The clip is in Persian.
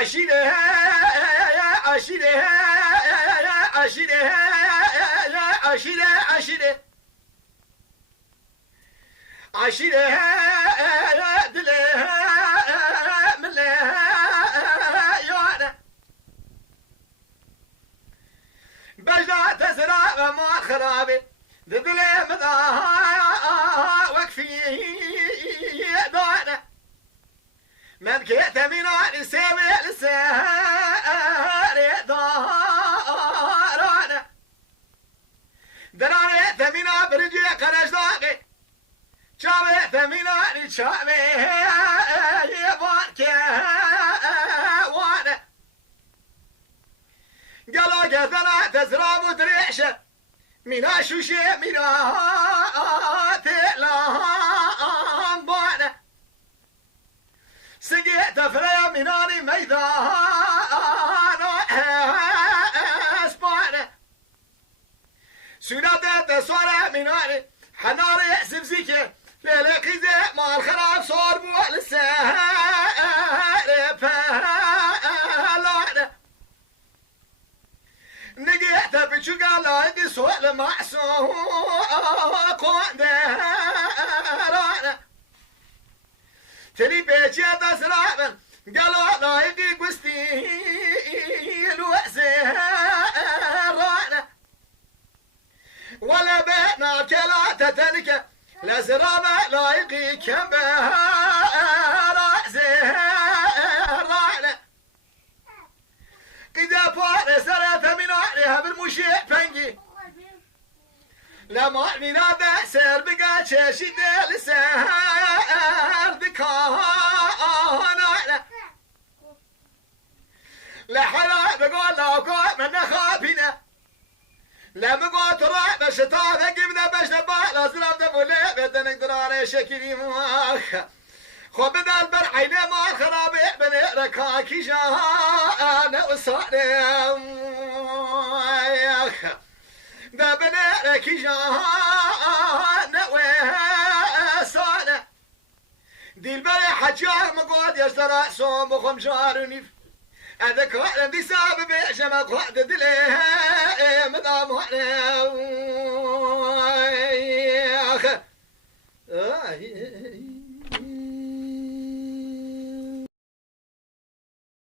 عشيره عشيره عشيره عشيره عشيره عشيره دلها ملها يوانا بجدا تزرع ما خرابي دلها مذاها وكفي دوانا من كيت مينا نسامي لسهر دارانا دراني ثمينا برجي قرش داقي شامي ثمينا نشامي يبان وانا قالوا قثنا تزرع مدريشة مينا شوشي مينا تلام بانا سقيت فريا مناني ميدان اسبانا سنادة سوارة مناني حناري سبزيكي ليلة زي ما الخراب صار بو للسهر فهلانا نقيت بشوقا لاقي سؤال معسوق واندهرانا تري بيجي تسرابن قالوا لايقي قستيل وزهرانا ولا بينا كلا تتنك لزرابة لايقي كمبهارا زهرانا إذا فارس سرة من عليها بالمشيء فنجي لما من هذا سير بقى شاشي ديل سهر ذكانا لحلا بقول لاقوا من خابنا لما قلت راح بشتاء ذقبنا بشتبع لازلام دبولي بدنا نقدر على شكلي ماخ خب بدل برحينا ما خرابي بني ركاكي جانا وصانم ده بني ركي جانا وصانم دي البري حجار مقود يشترى صوم وخمجارني هذا كان دي سبب جمع قعد دليه مدام